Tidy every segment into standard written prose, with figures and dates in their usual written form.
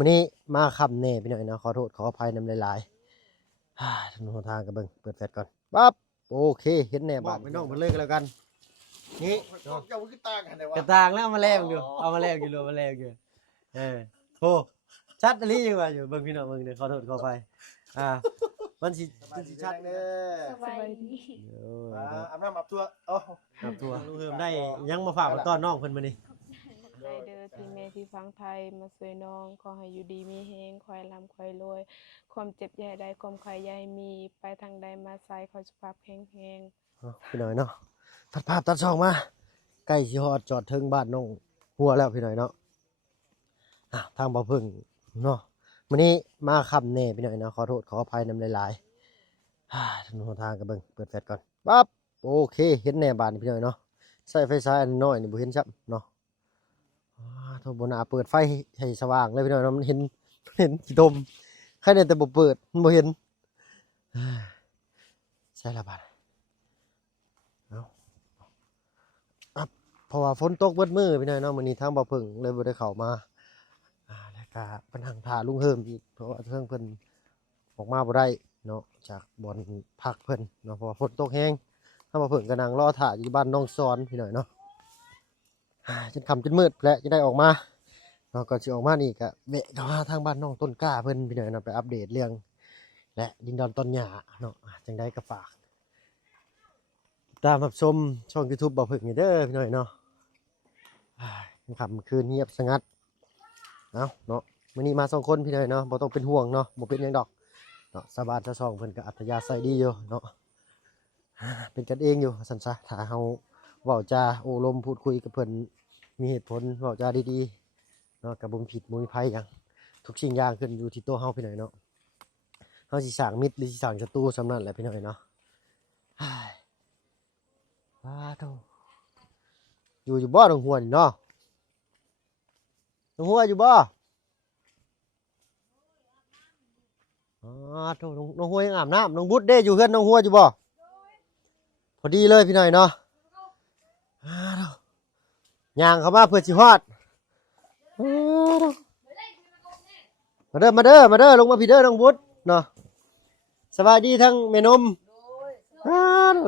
มื้อนี้มาค่ำแน่พี่น้อยเนาะขอโทษขออภัยนำหลายๆถนนหนทางก็เบิ่งเปิดแฟลชก่อนปั๊บโอเคเห็นแน่บาดพี่น้องเพิ่นเลยกันแล้วกันนี่เนาะ เจ้าคือต่างกันได้วะ กระต่างแล้วเอามาแลกอยู่เอามาแลกอยู่เอามาแลกอยู่โธ่ชัดอันนี้อยู่ว่าอยู่เบิ่งพี่น้องเบิ่งเด้อขอโทษขออภัยมันสิชัดเด้อ สบายดี อาบน้ำอาบตัวโอ้ ครับทัวลุงเฮิมได้ยังมาฝากมาต้อนน้องเพิ่นมื้อนี้ ใจเด้อที่แม่ที่ฟังไทยมาสวยน้องขอให้อยู่ดีมีเฮงคอยร่ำคอยรวยความเจ็บใหญ่ใดความใครใหญ่มีไปทางใดมาไสขอสุขภาพแข็งแรง พี่น้อยเนาะตัดภาพตัดช่องมาใกล้สิฮอดจอดถึงบ้านน้องหัวแล้วพี่น้อยเนาะทางบ่อพึ่งเนาะมื้อนี้มาค่ำแน่พี่น้อยเนาะขอโทษขออภัยนำหลายๆถนนหนทางก็เบิ่งเปิดแฟลชก่อนปั๊บโอเคเห็นแน่บาดนี่พี่น้อยเนาะใส่ไฟฉายอันน้อยนี่บ่เห็นซับเนาะโทษบ่น่าเปิดไฟให้สว่างเลยพี่น้อยเนาะมันเห็นขี้ดมใครเนี่ยแต่บ่เปิดมันบ่เห็นใส่ละบาดเพราะว่าฝนตกเบิดมือพี่น้อยเนาะมื้อนี้ทางบ่อพึ่งเลยบ่ได้เข้ามาแล้วก็เพิ่นหังท่าลุงเฮิมอีกเพราะว่าเพิ่นออกมาบ่ได้เนาะจากบ่อนพักเพิ่นเนาะเพราะว่าฝนตกแฮงทางบ่อพึ่งก็นั่งรอท่าอยู่บ้านน้องซ้อนพี่น้อยเนาะจนค่ำจนมืดแล้วจะได้ออกมาเนาะก่อนสิออกมานี่ก็แวะเข้ามาทางบ้านน้องต้นกล้าเพิ่นพี่น้อยเนาะไปอัปเดตเรื่องและดินดอนต้นหญ้าเนาะจังได๋ก็ฝากตามรับชมช่อง YouTube บ่อพึ่งนี่เด้อพี่น้อยเนาะค่ำคืนเงียบสงัดเนาะมื้อนี้มา2คนพี่น้อยเนาะบ่ต้องเป็นห่วงเนาะบ่เป็นหยังดอกเนาะสบายซะ2เพิ่นก็อัธยาศัยดีอยู่เนาะเป็นกันเองอยู่ซั่นซะถ้าเฮาเว้าจาโอ้ลมพูดคุยกับเพิ่นมีเหตุผลเว้าจาดีๆเนาะก็บ่มีผิดบ่มีภัยหยังทุกสิ่งอย่างขึ้นอยู่ที่ตัวเฮาพี่น้อยเนาะเฮาสิสร้างมิตรหรือสิสร้างศัตรูส่ำนั้นแหละพี่น้อยเนาะว้าโธ่อยู่บ่ตรงหัวนี่เนาะน้องหัวอยู่บ่โธ่น้องหัวยังอาบน้ำน้องบุตรเด้อยู่เฮือนน้องหัวอยู่บ่พอดีเลยพี่หน่อยเนาะย่างเข้ามาเพื่อสิฮอดมาเด้อลงมาพี่เด้อน้องบุตรเนาะสบายดีทั้งแม่นม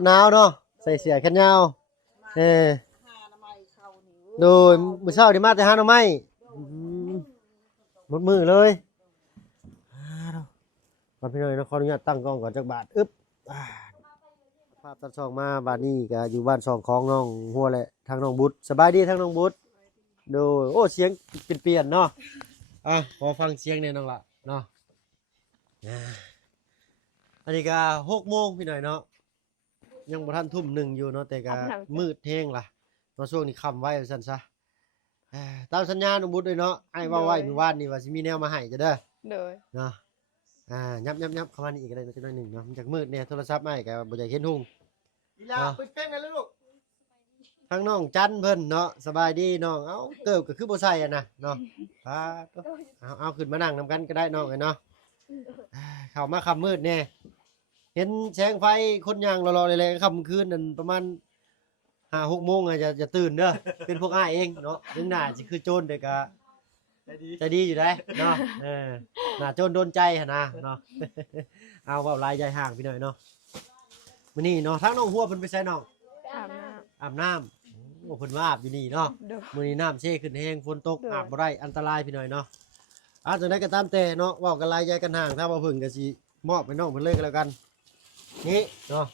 หนาวเนาะใส่เสื้อแขนยาวโดยมื้อเช้านี่มาแต่หาหน่อไม้หมดมือเลยก่อนพี่น้อยนะขออนุญาตตั้งกล้องก่อนจักบาทภาพตัดช่องมาบาดนี้ก็อยู่บ้านช่องของน้องหัวแหละทางน้องบุตรสบายดีทางน้องบุตรโดยโอ้เสียงเปลี่ยนเนาะขอฟังเสียงหน่อยน้องละเนาะอันนี้ก็6 โมงพี่น้อยเนาะยังบ่ทันทุ่ม 1อยู่เนาะแต่ก็มืดแห้งล่ะเนาะช่วงนี้ค่ำไว้ซั่นซะตามสัญญาน้องบุตรเลยเนาะไอ้ว่าไว้เมื่อวานนี่ว่าสิมีแนวมาให้จะเด้อเด้อเนาะยับเข้ามานี่อีกก็ได้จักหน่อยหนึ่งเนาะมันจากมืดเนี่ยโทรศัพท์ไม่ก็บ่อยากเห็นหุ่ง อีลาไปเต้นกันเลยลูก ทั้งน้องจันเพิ่นเนาะสบายดีน้องเอ้าเกิบก็คือบ่ใส่อ่ะนะเนาะเอาขึ้นมานั่งนำกันก็ได้น้องเนาะเข้ามาค่ำมืดแน่เห็นแสงไฟคนย่างรอๆเลยๆค่ำคืนนั่นประมาณ5-6 โมงอ่ะจะตื่นเด้อเป็นพวกอ้ายเองเนาะถึงหน้าสิคือโจรแต่ก็ใจดีอยู่ได้เนาะหน้าโจรโดนใจหั่นนะเนาะเอาเว้าลายใจห่างพี่หน่อยเนาะมื้อนี้เนาะทั้งน้องหัวเพิ่นไปไสน้องอาบน้อาบน้ำโอ้เพิ่นว่าอาบอยู่นี่เนาะ เด้อ มื้อนี้น้ำเช่ขึ้นแห้งฝนตก เด้อ อาบบ่ได้อันตรายพี่หน่อยเนาะจังได๋ก็ตามแต่เนาะเว้ากันลายใจกันห่างถ้าบ่เพิ่งก็สิมอบให้น้องเพิ่นเลยก็แล้วกันนี่เนาะ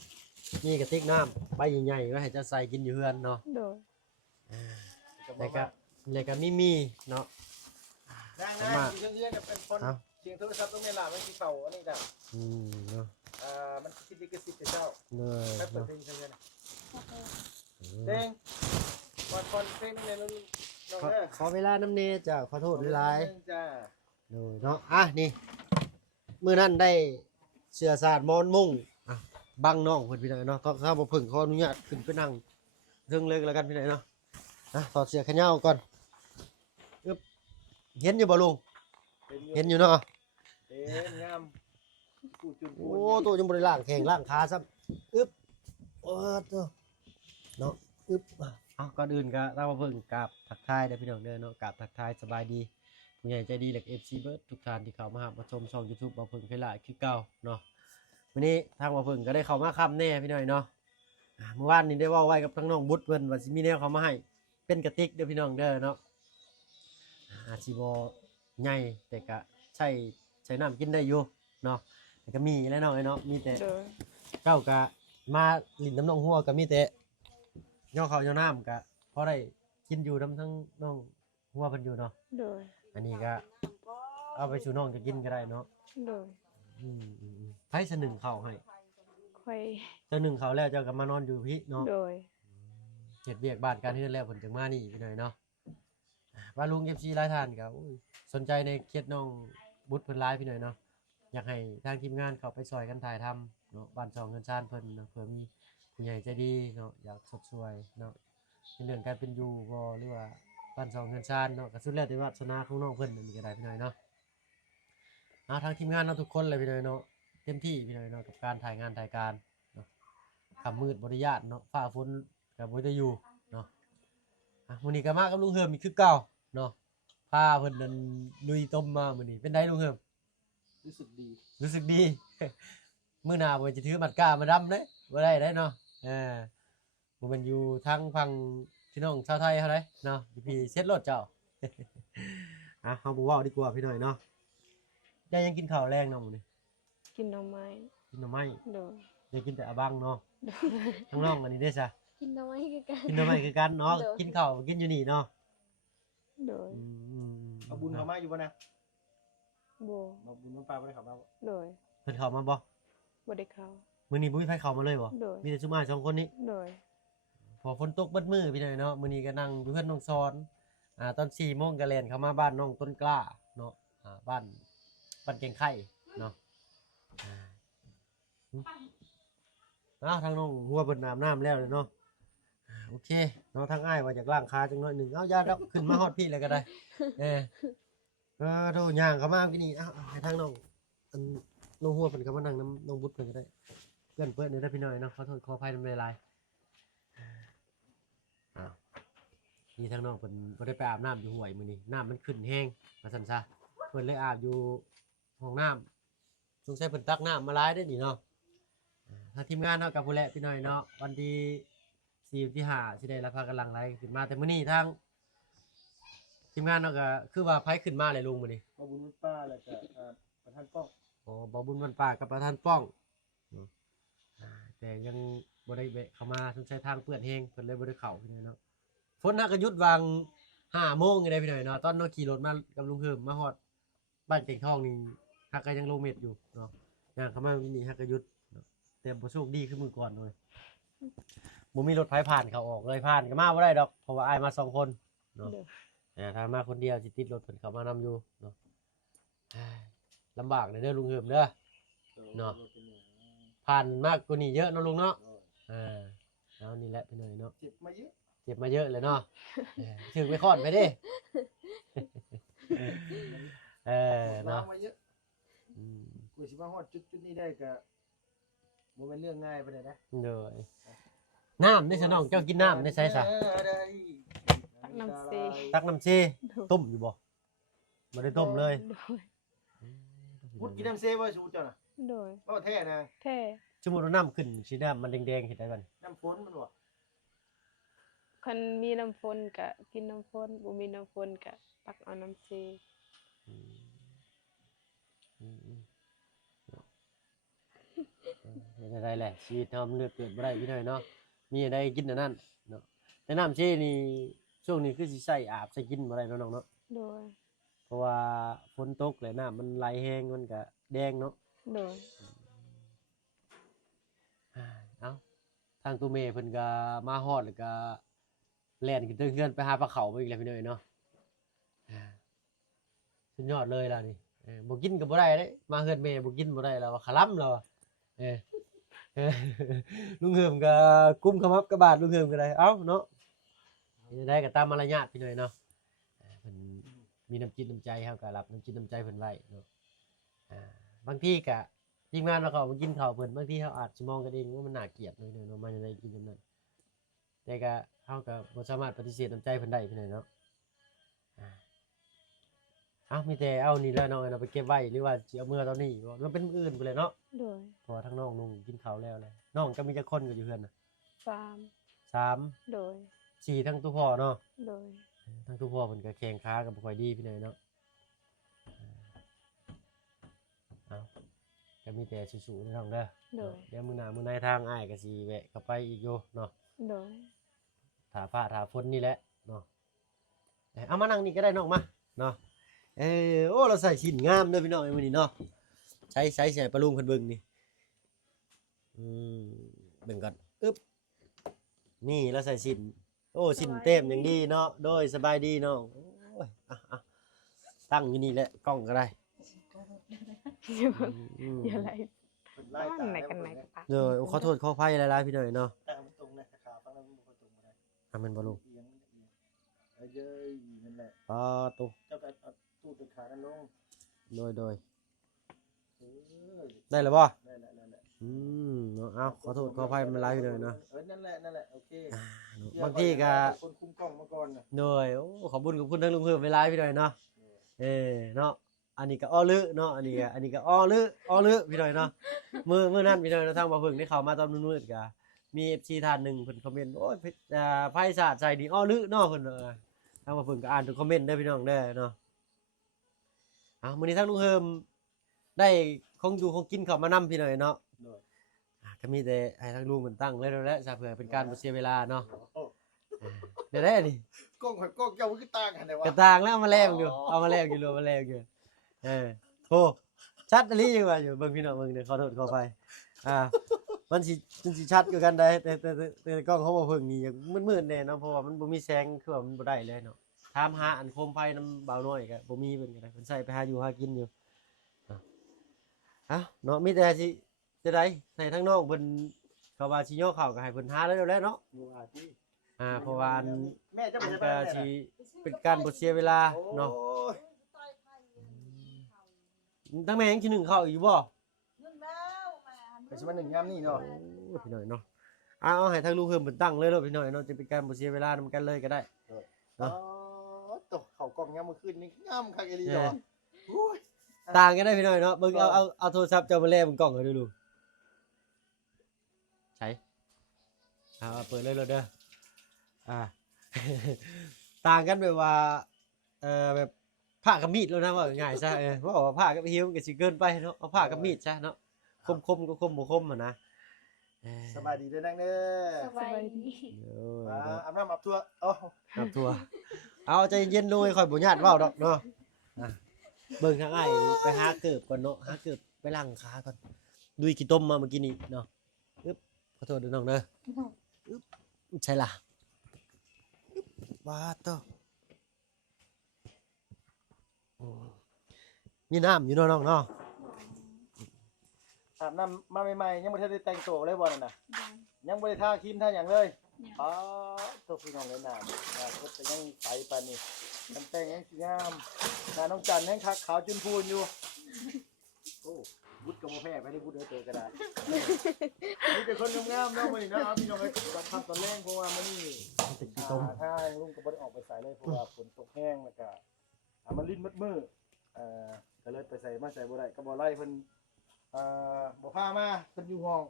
นี่กระติกน้ำใบใหญ่ๆไว้ให้จะใส่กินอยู่เฮือนเนาะ เด้อ แล้วก็มีเนาะ นั่งอยู่เพื่อนๆเป็นคนเสียงโทรศัพท์ต้องไม่หลับไม่กินเป่าอันนี้จ้ะ เนาะ มันคิดดีก็สิบเจ้า เนย ไม่เปิด เนาะ เพลงเพื่อนเพลงก่อนเพลงในรุ่นน้องเด้อ ขอเวลาน้ำเนจ้ะขอโทษหลาย จ้า ๆเนาะนี่มื้อนั้นได้เสื้อสาดมอนมุ่งบังน้องเพิ่นพี่น้อยเนาะถ้าบ่เพิ่งขออนุญาตขึ้นไปนั่งเทิงเลยก็แล้วกันพี่น้อยเนาะถอดเสื้อแขนยาวก่อนเห็นอยู่บ่ลุงเห็นอยู่เนาะ เป็นงามผู้จุน โอ้ตัวยังบ่ได้ล้างแข้งล้างขาซ้ำตัวเนาะก่อนอื่นก็เรามาเพิ่งกราบทักทายเด้อพี่น้องเด้อเนาะกราบทักทายสบายดี ผู้ใหญ่ใจดีและ FC เบิดทุกท่านที่เข้ามาหามาชมช่อง YouTube บ่าวเพิ่งเพนหลายคือเก่าเนาะวันนี้ทางบ่าวเพิ่งก็ได้เข้ามาค้ำแน่พี่น้อยเนาะเมื่อวานนี้ได้เว้าไว้กับทั้งน้องบุตรเพิ่นว่าสิมีแนวเข้ามาให้เป็นกระติกเด้อพี่น้องเด้อเนาะอาจสิบ่ใหญ่แต่ก็ใช้น้ำกินได้อยู่เนาะแต่ก็มีแล้วเนาะไอ้เนาะมีแต่ โดย เจ้าก็มาลิ้นน้ำนองหัวก็มีแต่ย่อข้าวย่อน้ำก็พอได้กินอยู่น้ำทั้งน้องหัวเพิ่นอยู่เนาะ โดย อันนี้ก็เอาไปสู่น้องจะกินก็ได้เนาะ โดย ให้สนึงข้าวให้ ค่อย เจ้าหนึ่งข้าวแล้วเจ้าก็มานอนอยู่พี่เนาะ โดย เฮ็ดเวียกบ้านการเฮือนแล้วเพิ่นจึงมานี่พี่หน่อยเนาะว่าลุง FC หลายท่านก็สนใจในเคสน้องบุตรเพิ่นหลายพี่หน่อยเนาะอยากให้ทางทีมงานเข้าไปช่วยกันถ่ายทำเนาะบ้านช่องเงินชานเพิ่นเนาะเผื่อมีผู้ใหญ่ใจดีเนาะอยากสดช่วยเนาะในเรื่องการเป็นอยู่บ่หรือว่าบ้านช่องเงินชานเนาะก็สุดแล้วแต่วาสนาของน้องเพิ่นนั่นนี่ก็ได้พี่หน่อยเนาะทางทีมงานเนาะทุกคนเลยพี่หน่อยเนาะเต็มที่พี่หน่อยเนาะกับการถ่ายงานถ่ายการเนาะค่ำมืดบ่ได้ญาติเนาะฟ้าฝนก็บ่ได้อยู่เนาะมื้อนี้ก็มากับลุงเฮิมอีกคือเก่าเนาะพาเพิ่นนั่นลุยต้มมามื้อนี้เป็นไดลุงเฮิม รู้สึกดี รู้สึกดี มื้อหน้าบ่จะถือหมัดก้ามาดำเด้บ่ได้เนาะบ่แม่นอยู่ทางฝั่งพี่น้องชาวไทยเฮาเด้เนาะอยู่พี่เซ็ตรถเจ้า เฮาบ่เว้าดีกว่าพี่น้อยเนาะได้ยังกินข้าวแรงเนาะมื้อนี้ กินหน่อไม้ กินหน่อไม้ โดย ได้กินแต่อะบังเนาะข้างนอกอันนี้ได้ซะ กินหน่อไม้คือกัน กินหน่อไม้คือกันเนาะ โดย กินข้าวกินอยู่นี่เนาะ โดย เอาบุญเข้ามาอยู่บ่นะ บ่ มาบุญมันปลาบ่ได้เข้ามาบ่ โดย เพิ่นเข้ามาบ่ บ่ได้เข้า มื้อนี้บ่มีไผเข้ามาเลยบ่ โดย มีแต่ซุมอ้ายสองคนนี้ โดย พอฝนตกเบิดมื้อพี่น้อยเนาะมื้อนี้ก็นั่งอยู่เพื่อนน้องซอนตอน4 โมงก็แล่นเข้ามาบ้านน้องต้นกล้าเนาะบ้านเกียงไข่เนาะทางน้องหัวเพิ่นอาบน้ำแล้วเลยเนาะโอเคเนาะทางอ้ายว่าอยากล้างขาจังหน่อยหนึงเอาย่าดอกขึ้นมาฮอดพี่เลยก็ได้โทย่างเข้ามากินนี่ให้ทางน้องอันน้องหัวเพิ่นเข้ามานั่งน้ำน้องบุตรเพิ่นก็ได้เพื่อนเด้อพี่น้อยเนาะขอโทษขออภัยนำหลายๆนี่ทางน้องเพิ่นบ่ได้ไปอาบน้ำอยู่ห้วยมื้อนี้น้ำมันขึ้นแห้งว่าซั่นซะเพิ่นเลยอาบอยู่ห้องน้ำสงสัยเพิ่นตักน้ำมาหลายเด้อนี่เนาะทางทีมงานเนาะกับผู้แลพี่น้อยเนาะวันที่4วันที่5สิได้รับพากำลังไหลขึ้นมาแต่มื้อนี้ทางทีมงานเนาะก็คือว่าไผขึ้นมาเลยลุงมื้อนี้ มาบุญมันปลาแล้วก็ประธานป้อง บ่บุญวันป่ากับประธานป้องแต่ยังบ่ได้แวะเข้ามาสงสัยทางเปื้อนแห้งเพิ่นเลยบ่ได้เข้าพี่น้อยเนาะฝนน่ะก็หยุดวาง5 โมงนี่ได้พี่น้อยเนาะตอนเนาะขี่รถมากับลุงเฮิมมาฮอดบ้านเก่งทองนี่ฮักก็ยังโลเมตรอยู่เนาะย่างเข้ามานี่ฮักก็หยุดเนาะแต่บ่โชคดีคือมื้อก่อนเลยบ่มีรถไผผ่านเขาออกเลยผ่านก็มาบ่ได้ดอกเพราะว่าอ้ายมา2 คนเนาะ โดย ถ้ามาคนเดียวสิติดรถเพิ่นเข้ามานำอยู่เนาะลำบากเด้อลุงเฮิมเด้อ เนาะ ผ่านมากกว่านี้เยอะเนาะลุงเนาะเอานี่แหละพี่หน่อยเนาะ เจ็บมาเยอะ เจ็บมาเยอะเลยเนาะถึงไปคลอดไปดิ ล้า เนาะ งมาเยอะกูสิมาฮอดจุดนี้ได้ก็บ่เป็นเรื่องง่ายปานใดนะ เด้อน้ำในสนองเจ้ากินน้ำในไสซะ ตักน้ำซี ตักน้ำซีต้มอยู่บ่บ่ได้ต้มเลย โดย พุดกินน้ำเซบ่ชูเจ้าน่ะ โดย บ่แท้นะ แท้ สมมุติว่าน้ำขึ้นสิน้ำมันแดงๆเฮ็ดได้บัด น้ำฝนมันบ่ คันมีน้ำฝนก็กินน้ำฝนบ่มีน้ำฝนก็ตักเอาน้ำซี เป็นอะไรแหละชีวิตเฮามันเลือกเกิดบ่ได้พี่น้อยเนาะมีอะไรกินอันนั้นเนาะแต่น้ำซีนี่ช่วงนี้คือสิใส่อาบใส่กินบ่ได้เนาะน้องเนาะ โดย เพราะว่าฝนตกแล้วน้ำมันไหลแห้งมันก็แดงเนาะ โดย เอ้าทางตู้เมย์เพิ่นก็มาฮอดแล้วก็แล่นขึ้นเทิงเฮือนไปหาปลาเขามาอีกแล้วพี่น้อยเนาะสุดยอดเลยล่ะนี่บ่กินก็บ่ได้เด้มาเฮือนแม่บ่กินบ่ได้แล้วว่าขะล้ำแล้วเออเออลุงเฮิมก็กุมขมับกระบาดลุงเฮิมก็ได้เอ้าเนาะได้ก็ตามมารยาทพี่น้อยเนาะเพิ่นมีน้ำจิตน้ำใจเฮาก็รับน้ำจิตน้ำใจเพิ่นไว้เนาะบางทีก็ทีมงานเราก็มากินข้าวเพิ่นบางทีเฮาอาจสิมองกันเองว่ามันน่าเกลียดหน่อยเนาะมันจะได้กินจังนั้นแต่ก็เฮาก็บ่สามารถปฏิเสธน้ำใจเพิ่นได้พี่น้อยเนาะ มีแต่เอานี่แล้วน้องเอาไปเก็บไว้หรือว่าสิเอาเมื่อตอนนี้บ่มันเป็นมื้ออื่นไปเลยเนาะ โดย เพราะว่าทั้งน้องนุ่งกินข้าวแล้วเลยน้องก็มีจักคนก็อยู่เฮือนน่ะ 3 3 โดย 4ทั้งตัวพ่อเนาะ โดย ทั้งตัวพ่อเพิ่นก็แข็งขาก็บ่ค่อยดีพี่น้อยเนาะเอาก็มีแต่สู้ๆเด้อน้องเด้อ โดย เดี๋ยวมื้อหน้ามื้อในทางอ้ายก็สิแวะเข้าไปอีกอยู่เนาะ โดย ถ้าฟ้าถ้าฝนนี่แหละเนาะเอามานั่งนี่ก็ได้น้องมาเนาะโอ้เราใส่ชิ้นงามเด้อพี่น้องมื้อนี้เนาะใช้ใส่ปลาลุงเพิ่นเบิ่งนี่เบิ่งก่อนอึ๊บนี่เราใส่ชิ้นโอ้ชิ้นเต็มอย่างดีเนาะโดยสบายดีน้องโอ้ยตั้งอยู่นี่แหละกล้องก็ได้อย่าไล่ เพิ่นไล่ตา ไหนกันไหนกันปะ เด้อขอโทษขออภัยหลายๆพี่น้อยเนาะ แต่มันตรงนะขาฟังแล้วมันบ่ตรงบ่ได้ มันบ่ลุง เอียงเอ้ยนั่นแหละ ปาตุ เจ้าก็เอาตู้เป็นขานั่นลง โดย เออ ได้แล้วบ่ นั่นแหละนั่นแหละ เนาะเอาขอโทษขออภัยมันหลายพี่น้อยเนาะ นั่นแหละโอเค บางทีก็ คนคุมกล้องมาก่อนน่ะ โดยโอ้ขอบคุณทั้งลุงเพิ่มเวลาพี่หน่อยเนาะเนาะอันนี้ก็อ้อลึเนาะอันนี้ก็อ้อลึพี่หน่อยเนาะมื้อนั้นพี่หน่อยเนาะทางบ่าเพิ่งได้เข้ามาตอนมืดๆก็มี FC ท่านหนึงเพิ่นคอมเมนต์โอ้ยไผศาสตร์ใส่นี่อ้อลึเนาะเพิ่นทางบ่าเพิ่งก็อ่านทุกคอมเมนต์เด้อพี่น้องเด้อเนาะมื้อนี้ทางลุงเพิ่มได้ของอยู่ของกินเข้ามานำพี่หน่อยเนาะก็มีแต่ให้ทางลุงเพิ่นตั้งเลยแล้วแหละซะเพื่อเป็นการบ่เสียเวลาเนาะเดี๋ยวได้นี่ กล้องข่อยกล้องเจ้ามันคือต่างกันได้วะ กระต่างแล้วเอามาแลกอยู่เอามาแลกอยู่เอามาแลกอยู่โอ้ชัดอันนี้อยู่ว่าอยู่เบิ่งพี่น้องเบิ่งเดี๋ยวขอโทษขออภัยมันสิชัดกว่ากันได้แต่กล้องเขาบ่เพิ่งนี่ยังมืดๆแน่เนาะเพราะว่ามันบ่มีแสงคือว่ามันบ่ได้เลยเนาะถามหาอันโคมไฟนำเบาน้อยก็บ่มีเพิ่นก็ได้เพิ่นใส่ไปหาอยู่หากินอยู่เนาะมีแต่สิจะได้ให้ทั้งน้องเพิ่นเขาว่าสิย่อเข้าก็ให้เพิ่นหาแล้วแหละเนาะ อยู่อาที่ เพราะว่าอัน แม่จะไป มัน จะ ก็ ไป สิเป็นการบ่เสียเวลาเนาะ ตั้งแม่ยังที่หนึ่งเข้าอีกบ่ ไปสมัยหนึ่งยามนี่เนาะ โอ้พี่หน่อยเนาะเอาให้ทางลูกเพิ่มเป็นตั้งเลยเนาะพี่หน่อยเนาะจะเป็นการบ่เสียเวลานำกันเลยก็ได้ อ๋อตกเขากล้องยามมื้อคืนนี่งามคักอีหลีเนาะโอ้ย ต่างกันได้พี่หน่อยเนาะเบิ่งเอาโทรศัพท์เจ้ามาแลเบิ่งกล้องให้ดูใช่เปิดเลยเด้อต่างกันแบบว่าแบบผ้ากับมีดแล้วนะว่าง่ายซะว่าผ้ากับหิวมันก็สิเกินไปเนาะเอาผ้ากับมีดซะเนาะคมก็คมบ่คมอ่ะนะ สบายดีเด้อนังเด้อ สบายดี อาบน้ำอาบตัวโอ้ ครับทัวเอาใจเย็นๆด้วยค่อยบ่ญาติเว้าดอกเนาะเบิ่งทางอ้ายไปหาเกิบก่อนเนาะหาเกิบไปล้างขาก่อนดุยขี้ต้มมาเมื่อกี้นี้เนาะอึ๊บขอโทษด้วยน้องเด้ออึ๊บใช่ล่ะว้าโตมีน้ำอยู่เนาะน้องเนาะ อาบน้ำมาใหม่ๆยังบ่ทันได้แต่งตัวเลยบ่นั่นน่ะยังบ่ได้ทาครีมทาหยังเลยอ๋อตัวพี่น้องเลยน่ะก็จะยังใสปานนี้มันแต่งยังสิงามหน้าน้องจันยังคักขาวจุนพูนอยู่โอ้บุดก็บ่แพ้ไปได้บุดเด้อตัวก็ได้มีแต่คนงามๆเนาะมื้อนี้เนาะพี่น้องเอ้ยกับทำตอนแรกเพราะว่ามื้อนี้ ติดขี้ต้ม ถ้าลุงก็บ่ได้ออกไปใส่เลยเพราะว่าฝนตกแห้งแล้วก็มันลิ้นมืดก็เลยไปใส่มาใส่บ่ได้ก็บ่ไล่เพิ่นบ่พามาเพิ่นอยู่ห้อง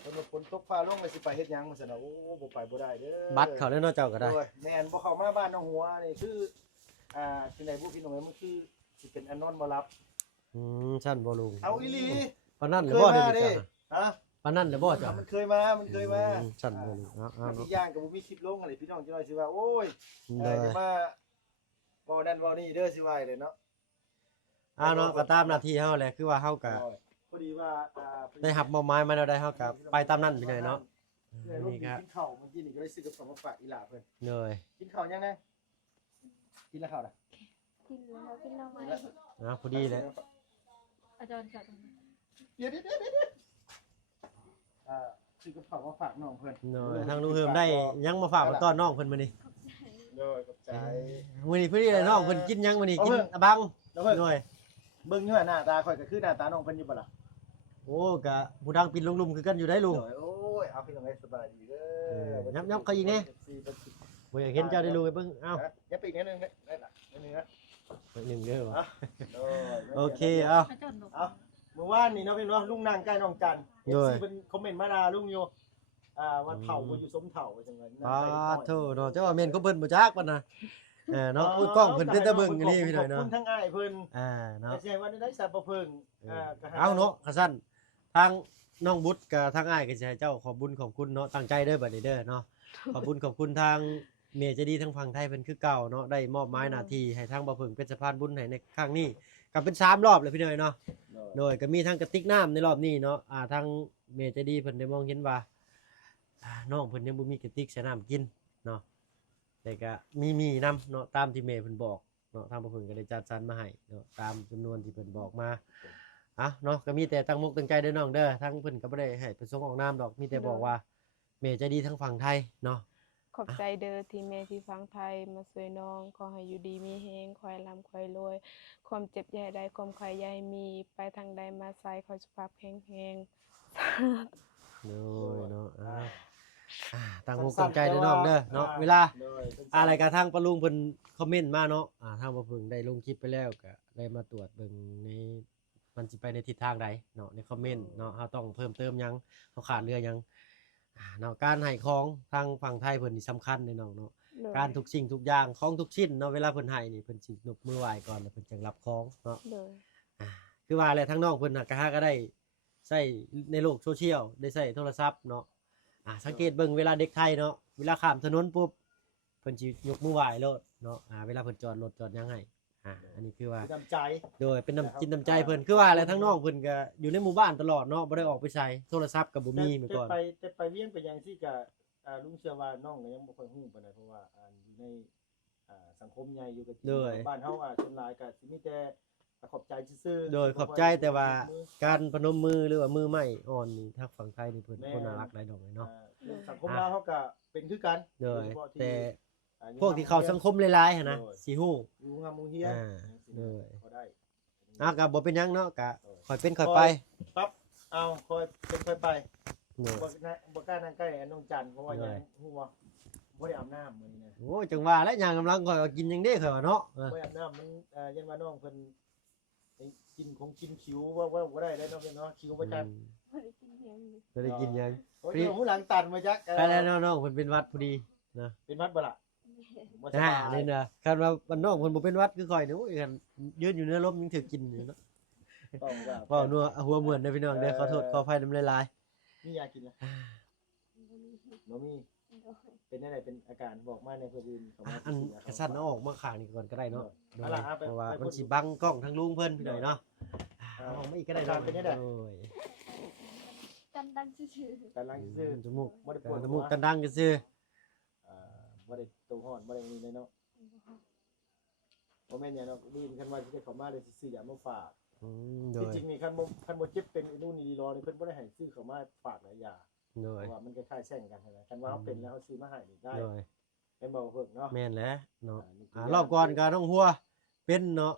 เพิ่นว่าฝนตกฟ้าลงเลยสิไปเฮ็ดหยังว่าซั่นน่ะโอ้บ่ไปบ่ได้เด้อ บัตรเขาได้เนาะเจ้าก็ได้ โอ้ยแม่นบ่เข้ามาบ้านน้องหัวนี่คือที่ไหนผู้พี่น้องเอ้ยมันคือสิเป็นอันนอนบ่รับ ชั้นบ่ลุง เอาอีหลี ปานนั้นหรื เค อย บ่ มา เดี๋ยว เด้ นี้จ้ะ ฮะ ปานนั้นหรือบ่จ้ะ มันเคยมา ชั้นบ่ลุงเอา อีกอย่างก็บ่มีคลิปลงอะไรพี่น้องจังได๋สิว่าโอ้ย ได้ จะมาบ่นั่นบ่นี่เด้อสิว่าเลยเนาะ เนาะก็ตามหน้าที่เฮาแหละคือว่าเฮาก็ พอดีว่าได้รับมอบหมายมาแล้วได้เฮาก็ไปตามนั้นพี่หน่อยเนาะ นี่ครับกินข้าวเมื่อกี้นี่ก็ได้ซื้อกับของมาฝากอีหล่าเพิ่น เลย กินข้าวยังไงกินแล้วข้าวล่ะ กินแล้วกินน้ำมัน พอดีเลย อาจารย์จัด เดี๋ยวซื้อกับข้าวมาฝากน้องเพิ่น เลยทางลุงเฮิมได้ยังมาฝากมาต้อนน้องเพิ่นมื้อนี้ โดยกับใจ มื้อนี้พอดีเลยน้องเพิ่นกินยังมื้อนี้กินอะบัง แล้วเพิ่น หน่อย เบิ่งอยู่หน้าตาข่อยก็คือหน้าตาน้องเพิ่นอยู่บ่ล่ะ โอ้ก็ผู้ดังปินลุมๆคือกันอยู่ได้ลุง โอ้ยเอาพี่น้องให้สบายดีเด้อ ยับเขาอีกแน่บ่อยากเห็นเจ้าได้ลุงไปเบิ่งเอ้า อย่าปีกนิดนึงได้ล่ะนิดนึงนะ หนึ่งเด้อบ่ อ่ะโดย โอเคเอา เอาเมื่อวานนี่เนาะพี่เนาะลุงนั่งใกล้น้องจัน โดย FC เพิ่นคอมเมนต์มาด่าลุงอยู่วันเผาบ่อยู่สมเฒ่าว่าจังได๋ ปาโธ่เนาะเจ้าว่าแม่นก็เบิ่นบ่จักปานน่ะเนาะอุ้ยกล้องเพิ่นเป็นตาเบิ่งนี่พี่หน่อยเนาะ ขอบคุณทั้งอ้ายเพิ่น เนาะ แต่สิให้ว่าได้สาบ่เพิ่งก็ให้ เอาเนาะคัซั่นทางน้องบุตรกับทางอ้ายก็สิให้เจ้าขอบบุญขอบคุณเนาะตั้งใจเด้อบัดนี้เด้อเนาะขอบบุญขอบคุณทางเมยใจดีทางฝั่งไทยเพิ่นคือเก่าเนาะได้มอบหมายหน้าที่ให้ทางบ่เพิ่งเป็นสะพานบุญให้ในครั้งนี้ก็เป็น3รอบเลยพี่หน่อยเนาะ โดยก็มีทั้งกระติกน้ำในรอบนี้เนาะทางเมยใจดีเพิ่นได้มองเห็นว่าน้องเพิ่นยังบ่มีกระติกใส่น้ำกินเนาะแต่ก็มีน้ำเนาะตามที่เมย์เพิ่นบอกเนาะทางบ่เพิ่นก็ได้จัดสรรมาให้เนาะตามจำนวนที่เพิ่นบอกมาเนาะก็มีแต่ตั้งมุกตั้งใจเด้อน้องเด้อทั้งเพิ่นก็บ่ได้ให้ประสงค์ออกนามดอกมีแต่บอกว่าเมย์ใจดีทั้งฝั่งไทยเนาะ ขอบใจเด้อที่แม่ที่ฟังไทยมาช่วยน้องขอให้อยู่ดีมีแฮงขอให้ร่ำขอให้รวยความเจ็บอย่าให้ได้ความไข้อย่าให้มีไปทางใดมาไสขอสุขภาพแข็งแรง โดยเนาะตั้งมุกตั้งใจเด้อน้องเด้อเนาะเวลาอะไรกระทั่งปะลุงเพิ่นคอมเมนต์มาเนาะทางบ่เพิ่งได้ลงคลิปไปแล้วก็ได้มาตรวจเบิ่งในมันสิไปในทิศทางใดเนาะในคอมเมนต์เนาะเฮาต้องเพิ่มเติมหยังเฮาขาดเหลือหยังเนาะการให้ของทางฝั่งไทยเพิ่นนี่สำคัญเด้อน้องเนาะการทุกสิ่งทุกอย่างของทุกชิ้นเนาะเวลาเพิ่นให้นี่เพิ่นสิยกมือไหว้ก่อนแล้วเพิ่นจึงรับของเนาะ เลย คือว่าแหละทั้งน้องเพิ่นน่ะก็ได้ใช้ในโลกโซเชียลได้ใช้โทรศัพท์เนาะสังเกตเบิ่งเวลาเด็กไทยเนาะเวลาข้ามถนนปุ๊บเพิ่นสิยกมือไหว้โลดเนาะเวลาเพิ่นจอดรถจอดหยังให้อันนี้คือว่า น้ำใจ โดยเป็นน้ำจิตน้ำใจเพิ่นคือว่าแหละทั้งน้องเพิ่นก็อยู่ในหมู่บ้านตลอดเนาะบ่ได้ออกไปใช้โทรศัพท์ก็บ่มีเมื่อก่อน แต่ไปเวียนไปยังที่จะลุงเชื่อว่าน้องก็ยังบ่ค่อยฮู้ปานใดเพราะว่าอยู่ในสังคมใหญ่อยู่กับบ้านเฮาส่วนหลายก็สิมีแต่ขอบใจซื่อๆ โดยขอบใจแต่ว่าการพนมมือหรือว่ามือไม้อ่อนนี่ทางฝั่งไทยนี่เพิ่นคนน่ารักหลายดอกเลยเนาะ สังคมลาวเฮาก็เป็นคือกัน โดย เฉพาะที่ แต่พวกที่เข้าสังคมหลายๆหั่นนะสิฮู้ อยู่งามมุงเฮียน โดย ก็ได้ ก็บ่เป็นหยังเนาะก็ค่อยเป็นค่อยไป ปั๊บเอาค่อยเป็นค่อยไป โดย บ่กล้านั่งใกล้น้องจันเพราะว่ายังฮู้ว่าบ่ได้อาบน้ำมื้อนี้นะ โอ้จังว่าแล้วยังกำลังค่อยกินหยังเด้ข่อยว่าเนาะ บ่ได้อาบน้ำมันยันว่าน้องเพิ่นกินของกินคิวว่าบ่ได้เนาะเนาะคิวบ่จัน บ่ได้กินแฮง บ่ได้กินหยัง โอ้ยหูหลังตันมาจัก ไปแล้วน้องๆเพิ่นเป็นหวัดพอดีนะ เป็นมัดบ่ล่ะบ่สบาย นี่นะคันว่าบ้านนอกเพิ่นบ่เป็นหวัดคือข่อยนี่โอ้ยคันยืนอยู่ในลมยังถือกินอยู่เนาะ ต้องว่า เว้านัวหัวเหมือนเด้อพี่น้องเด้อขอโทษขออภัยนำหลาย มียากินนะบ่มีเป็นอะไรเป็นอาการบอกมาในเพื่อนอื่นเขามา อันกระสั่นเอาออกมาข้างนี่ก่อนก็ได้เนาะ เอาล่ะไป เพราะว่ามันสิบังกล้องทั้งลุงเพิ่นพี่หน่อยเนาะเอาออกมาอีกก็ได้ เป็นได้ โอ้ย กันดังซื่อ การล้างซื่อ จมูก บ่ได้ปวด จมูกกันดังซื่อ บ่ได้ตัวฮ้อนบ่ได้นี่เลยเนาะบ่แม่นหยังเนาะดีคันว่าสิได้เข้ามาเลยสิซื้อยามาฝาก โด จ ย ริงๆนี่คันบ่เจ็บเป็นนู่นนี่รอนี่เพิ่นบ่ได้ให้ซื้อเข้ามาฝากหลายยา โด เพ ย ราะว่ามันคล้ายๆแซงกันนะคันว่าเฮาเป็นแล้วเฮาซื้อมาให้นี่ได้ โดย เป็นบ่เพิ่นเนาะ แม่นแหละเนาะรอบก่อนก็น้องหัวเป็นเนาะ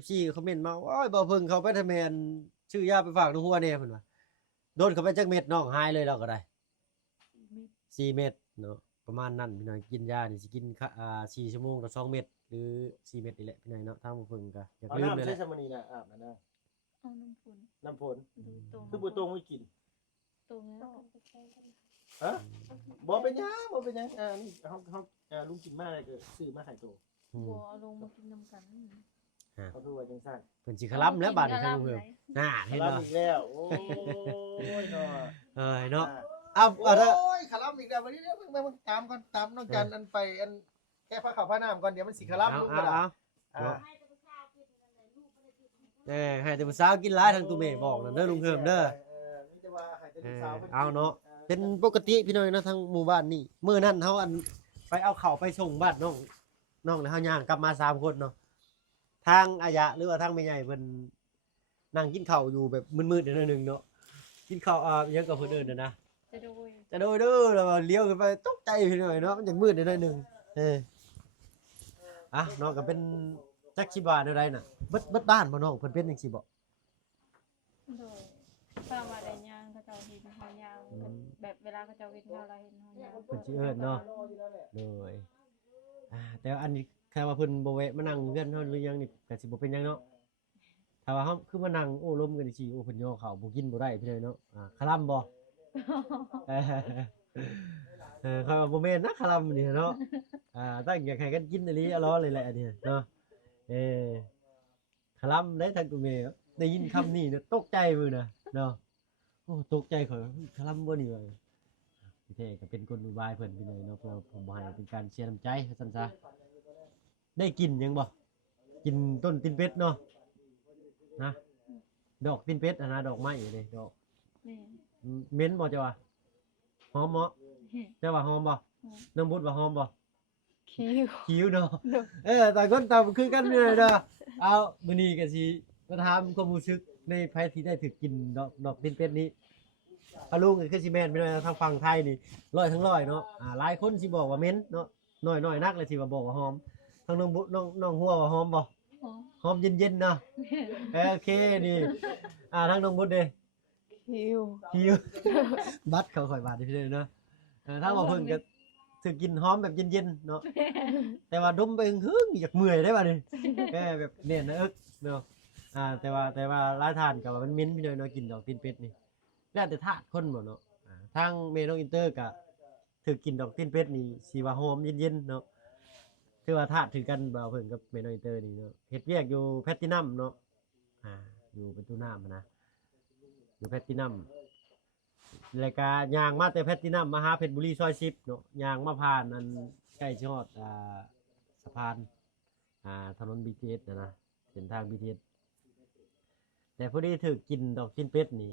FC คอมเมนต์มาโอ้ยบ่เพิ่งเขาไปทำแม่นชื่อยาไปฝากน้องหัวแน่เพิ่นว่าโดนเข้าไปจักเม็ดน้องหายเลยเราก็ได้ 4 เม็ดเนาะประมาณนั้นพี่น้อยกินยานี่สิกิน4 ชั่วโมงต่อ2 เม็ดหรือ4 เม็ดนี่แหละพี่น้อยเนาะทางบ่เพิ่งก็อยาก เอา ลืม น้ำ เลยแห ใช้ ละ สมณีน่ะอาบนะ เอาน้ำฝน น้ำฝน ดูตรง คือบ่ตรงไม่กิน ตรงแล้ว ฮะบ่เป็นหยังบ่เป็นหยังนี่เฮาลุงกินมาอะไรก็ซื้อมาให้โต บัวเอาลงมากินน้ำกัน เขาคือว่าจังซั่น เพิ่นสิคลำแล้วบาดนี้ทางบ่เพิ่งน่าเห็น คา เนาะ อีกแล้วโอ้ยเนาะ เนาะเอาถ้า โอ้ยคาอีกแล้ววันนี้เพิ่งมาตามก่อนตามน้องจันอันไปอันแค่ผ้าขาวผ้าน้ำก่อนเดี๋ยวมันสิคาลุก เอา บ่ล่ะ ให้แต่ผู้สาวกินหลายทางตู้เมฆบอกนั่นเด้อลุงเพิ่มเด้อ มีแต่ว่าให้แต่ลูกสาวพิ่น เอาเนาะเป็นปกติพี่น้อยเนาะทางหมู่บ้านนี่มื้อนั้นเฮาอันไปเอาข้าวไปส่งบ้านน้องแล้วเฮาย่างกลับมา3 คนเนาะทางอายะหรือว่าทางแม่ใหญ่เพิ่นนั่งกินข้าวอยู่แบบมืดๆหน่อยนึงเนาะกินข้าวอิหยังกับเพิ่นเอิ้นน่ะนะ จะโดย จะโดยเด้อแล้วเลี้ยวขึ้นไปตกใจพี่น้อยเนาะมันจังมืดหน่อยนึงเนาะก็เป็นจักสิบาทเท่าใดน่ะเบิดบ้านบ่น้องเพิ่นเป็นจังซี่บ่ โดยป้าว่าได้ย่างเขาเจ้าเห็นเฮาย่างแบบเวลาเขาเจ้าเห็นเฮาเราเห็นเฮาย่าง เพิ่นสิเอิ้นเนาะโดยแต่อันนี้ แค่ว่าเพิ่นบ่แวะมานั่งเฮือนเฮาหรือยังนี่ก็สิบ่เป็นหยังเนาะถ้าว่าเฮาคือมานั่งโอ้ลมกันสิโอ้เพิ่นย่อข้าวบ่กินบ่ได้พี่น้อยเนาะคลำบ่เอเขาว่าบ่แม่นนะคลำนี่เนาะตั้งอยากให้กันกินอีหลีอะล้อเลยแหละอันนี้เนาะเออคลำได้ทางตัวแม่ได้ยินคำนี้เนี่ยตกใจมื้อน่ะเนาะโอ้ตกใจข่อยคลำบ่นี่ว่าพี่แท้ก็เป็นคนอุบายเพิ่นพี่น้อยเนาะเพื่อผมบ่ให้เป็นการเสียน้ำใจว่าซั่นซะได้กินยังบ่กินต้นตีนเป็ดเนาะนะดอกตีนเป็ดนะดอกไม้เลยดอก แม่ เหม็นบ่จ้ะวะหอมบ่จ้ะว่าหอมบ่น้ำบุดว่าหอมบ่ คิว คิ้วเนาะต่างคนต่างคือกันเลยเด้อเอามื้อนี้ก็สิมาถามความรู้สึกในไผที่ได้ถึกกินดอกตีนเป็ดนี้พะลุงก็คือสิแม่นไปหน่อยทางฝั่งไทยนี่100ทั้ง100เนาะหลายคนสิบอกว่าเหม็นเนาะน้อยนักเลยสิว่าบอกว่าหอมทางน้องบุน้องหัวว่าหอมบ่ อ๋อ หอมเย็นๆเนาะโอเคนี่ทางน้องบุดเด้ คิว บัตรเขาข่อยบาทนี่พี่เนาะถ้าบอกเพิ่นก็ถึกกินหอมแบบเย็นๆเนาะแต่ว่าดมไปหึงอยากเมื่อยได้ป่ะนี่แบบเนี่ยนะเนาะแต่ว่าร้านทานก็ว่ามันมิ้นพี่เนาะกินดอกตีนเป็ดนี่แล้วแต่ธาตุคนบ่เนาะทางเมนูอินเตอร์ก็ถึกกินดอกตีนเป็ดนี่สิว่าหอมเย็นๆเนาะคือว่าธาตุถือกันบ่าวเพิ่นกับเมนูอินเตอร์นี่เนาะเฮ็ดเวียกอยู่แพลตินัมเนาะอยู่ประตูน้ำนะอยู่แพลตินัมรายการยางมาแต่แพลตินัมมาหาเพชรบุรีซอย10เนาะยางมาผ่านอันใกล้ชอดสะพานถนน BTS นะเส้นทาง BTS แต่พอดีถือกินดอกตีนเป็ดนี่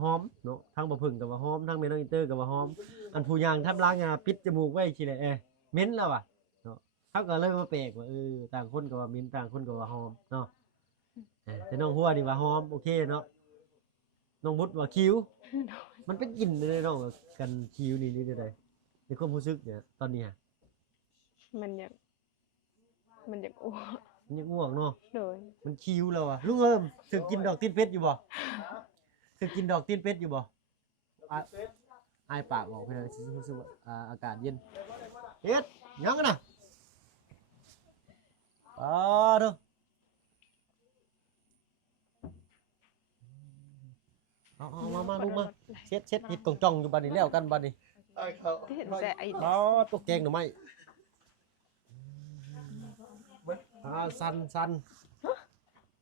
หอมเนาะทั้งบ่พึ่งก็ว่าหอมทั้งเมนอินเตอร์ก็ว่าหอมอันผู้ยางทับล้างปิดจมูกไว้สิแหละเหม็นแล้วว่ะเนาะเขาก็เลยมาแปลกว่าต่างคนก็ว่าเหม็นต่างคนก็ว่าหอมเนาะแต่น้องหัวนี่ว่าหอมโอเคเนาะน้องบุดว่าคิ้วมันเป็นกลิ่นเลยน้องกันคิ้วนี่ได้ในความรู้สึกเนี่ยตอนนี้ มันอยากอ้วก มันยังง่วงเนาะ โดย มันคิ้วแล้วอ่ะลุงเอิมถึงกินดอกตีนเป็ดอยู่บ่ถึงกินดอกตีนเป็ดอยู่บ่อายปากบอกเพื่อนรู้สึกว่าอากาศเย็นเฮ็ดยังกันนะเถอะเอามาลุงมาเช็ดหิดกองจ่องอยู่บ้านนี้แล้วกันบ้านนี้ ที่เห็นแต่ไอ้ ตกแกงหน่อไม้สั่น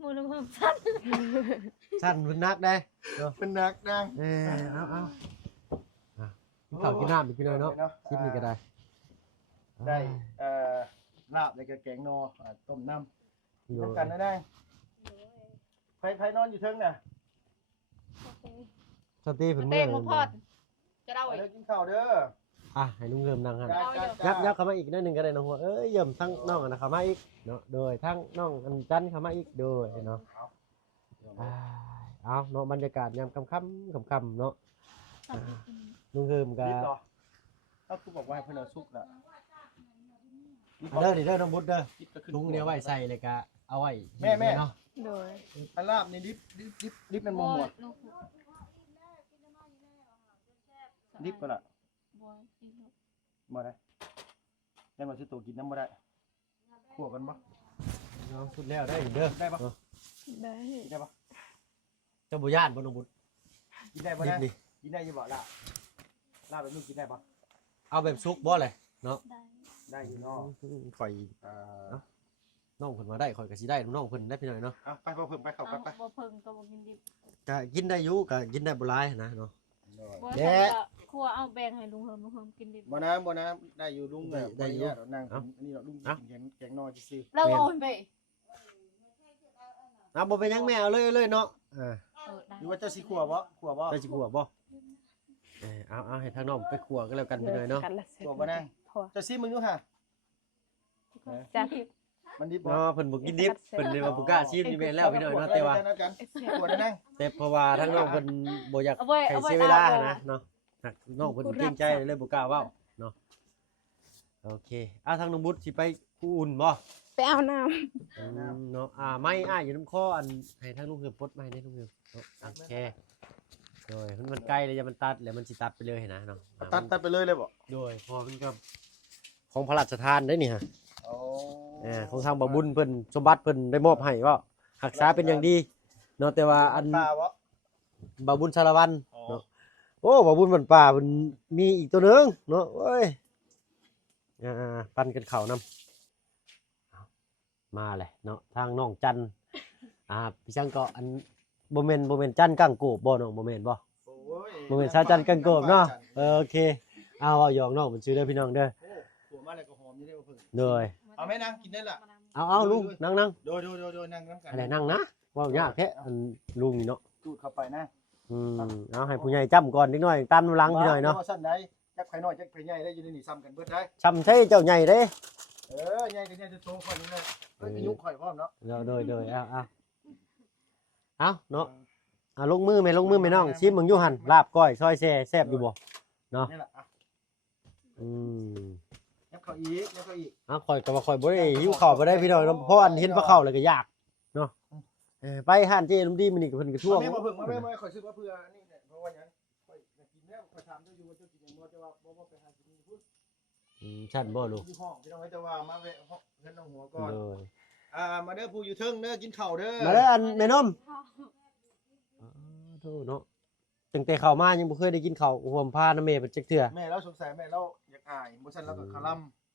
มือลงความสั้น สั่นมันนักได้ เป็นนักดัง เอาข้าวกินน้ำอีกพี่น้อยเนาะคลิปนี้ก็ได้ ได้ลาบแล้วก็แกงนอต้มน้ำน้ำกันได้ไผนอนอยู่เทิงน่ะ สตีเพิ่น เต้ เมื่ งมาพอดจะเล่า ไป อีก เลิกกินข้าวเด้อ ให้ลุงเริ่มนั่งครับ จ้า ยับเข้ามาอีกนิดนึงก็ได้น้องหัวเยี่ยมทั้งน้องนะเข้ามาอีกเนาะโดยทั้งน้องอันจันเข้ามาอีกโดยเนาะเอาเนาะบรรยากาศยามค่ำเนาะลุงเริ่มก็ ดิบเหรอถ้ากูบอกว่าเพิ่นเอาสุกน่ะ เด้อนี่เด้อน้องบุตรเด้อลุงเนี่ยไว้ใส่เลยก็เอาไว้เนาะ โดย อันลาบนี่ดิบมันบ่หมดดิบก็ล่ะบ่ได้ยังว่าสิโตกินน้ำบ่ได้คั่วกันบ่ น้องสุดแล้วได้เด้อ ได้ปะ ได้ กินได้ปะ เจ้าบุญญาณบ่น้องบุตร กินได้บ่ ดิ ได้ บดิ กินได้อยู่บ่ลาบลาบแบบนี้กินได้ปะ เอาแบบซุกบ่เลยเนาะ ได้อยู่เนาะ ข่อยน้องเพิ่นมาได้ข่อยก็สิได้น้องเพิ่นได้พี่น้อยเนาะ ไปพอเพิ่มไปเข้ากันไป บ่เพิ่งก็บ่กินดิบ ก็กินได้อยู่ก็กินได้บ่หลายนะเนาะ บ่ แย่ ใส่ก็ครัวเอาแบ่งให้ลุงเฮิมกินดิบ บ่นะได้อยู่ลุงเนี่ย ได้อยู่ นั่งอันนี้เราลุงกินแกงนอซื่อ แล้วเอาไป บ่เป็นหยังแม่เอาเลยเนาะได้ หรือว่าเจ้าสิขัวบ่ ไปสิขัวบ่เอาให้ทางน้องไปขัวก็แล้วกันพี่น้อยเนาะ กันละเสร็จ ขัวบ่นั่ง พอ เจ้าซิมึงอยู่ค่ะ จัด มันดิบบ่ เนาะเพิ่นบ่กินดิบเพิ่นเลยว่าบ่กล้าชิมนี่แม่นแล้วพี่น้อยเนาะแต่ว่า ขัวได้นั่ง แต่เพราะว่าทางน้องเพิ่นบ่อยาก เอาไว้ ให้ เอาไว้ เสียเวลานะเนาะน้องเพิ่นเกรงใจเลยบ่กล้าเว้าเนาะโอเคทางน้องบุตรสิไปกูอุ่นบ่ ไปเอาน้ เนาะไม่อยู่น้ำคออันให้ทางลุงเหือปลดไม้ให้ลุงเหือโอเคโดยมันใกล้เลยจะมันตัดแล้วมันสิตัดไปเลยนะเนาะ ตัดไปเลยบ่ โดยพอมันก็ของพระราชทานได้นี่ฮะ โอ้ ของทางบ่บุญเพิ่นสมบัติเพิ่นได้มอบให้ว่ารักษาเป็นอย่างดีเนาะแต่ว่าอัน ปลาวะ บ่บุญสารวัตร อ๋อ เนาะโอ้บ่บุญบ้านป่าเพิ่นมีอีกตัวหนึงเนาะโอ้ยปั่นกันเข้านํมาเลยเนาะทางน้องจันพี่ช่างก็อันบ่แม่นจันกังโกบบ่น้องบ่แม่นบ่ โอ้ย บ่แม่นชาวจันกังโกบเนาะโอเคเอาหยอกน้องมันชื่อเด้อพี่น้องเด้อ โอ้ตัวมาแล้วก็หอมอยู่เด้อเพิ่น เด้อ เอาแม่นางกินได้ล่ะ เอาลุงนั่ง โดยนั่งน้ำกัน อะไรนั่งนะเว้ายากแท้อันลุงนี่เนาะ จูดเข้าไปนะ เอาให้ผู้ใหญ่จ้ำก่อนนิดหน่อยตามหลังพี่หน่อยเนาะ ว่าสั้นใดจักไผน้อยจักไผใหญ่ได้อยู่ในนี่ซ้ำกันเบิดได้ ช้ำใช่เจ้าใหญ่เด้ ใหญ่ก็ใหญ่จะโตคนนี้เลยเอ้ยยุคข่อยพร้อมเนาะ โดยเอาเนาะลงมือไหมน้องชิมมึงอยู่หั่นลาบก้อยซอยแซ่แซ่บอยู่บ่ นี่แหละอ่ะ อืม ยับเข้าอีกยับเข้าอีก ข่อยก็ว่าข่อยบ่ได้หิวข้าวบ่ได้พี่น้อยเนาะเพราะอันเห็นปลาเข้าเลยก็ยากเนาะไปห้านเจลุมดีมื้อนี้ก็เพิ่นก็ท่วง แม่มาเพิ่งมาแม่ข่อยซื้อมาเพื่อนี่เนี่ยเพราะว่าหยังข่อยกินแล้วข่อยถามเจ้าอยู่ว่าเจ้ากินหยังบ่เจ้าว่าบ่ไปหากินนี่พุ่น ชั้นบ่ลูก อยู่ห้องพี่น้องแต่ว่ามาแวะห้องเพิ่นน้องหัวก่อน โดย มาเด้อผู้อยู่เทิงเด้อกินข้าวเด้อ มาเด้ออันแม่นมโธ่เนาะตั้งแต่เข้ามายังบ่เคยได้กินข้าวห่วมผ้าน้ำแม่เพิ่นจักเทื่อ แม่เราสงสัยแม่เราอยากอายบ่ซั่นเราก็คล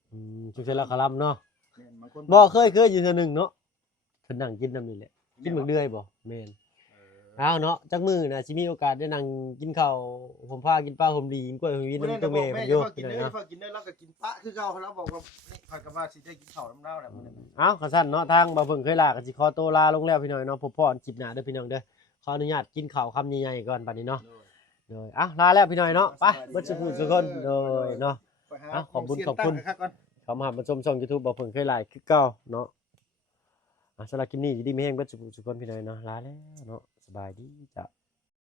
ำ จุดเสร็จแล้วคลำเนาะ แม่นบางคน บ่เคยอยู่เทื่อหนึงเนาะเพิ่นนั่งกินน้ำนี่แหละกินมื้อเดือยบ่แม่นเอาเนาะจักมื้อน่ะสิมีโอกาสได้นั่งกินข้าวห่มผ้ากินปลาห่มดีกินกล้วยห่มวี มื้อ นำ นั้น ตัว บ แม่ อก เพิ่ แม่ นอ จะ ยู่ พากิน พี่ ได้ น้อยเนาะ พากินได้แล้วก็กินปะคือเก่าแล้วบอกว่านี่ข่อยก็ว่าสิได้กินข้าวน้ำเน่าแหละมื้อนั้น เอาคันซั่นเนาะทางบ่าวเพิ่งเคยลาก็สิขอตัวลาลงแล้วพี่น้อยเนาะพบพรคลิปหน้าเด้อพี่น้องเด้อขออนุญาตกินข้าวคำใหญ่ๆก่อนบัดนี้เนาะโดยลาแล้วพี่น้อยเนาะไปเบิดสุขทุกคนโดยเนาะ ขอบคุณเขามาชมช่อง YouTube บ่าวเพิ่งเคยลาคือเก่าเนาะสำหรับคลิปนี้อยู่ดีมีแฮงเบิดสุขทุกคนพี่น้อยเนาะลาแล้วเนาะสบายดีจ้ะ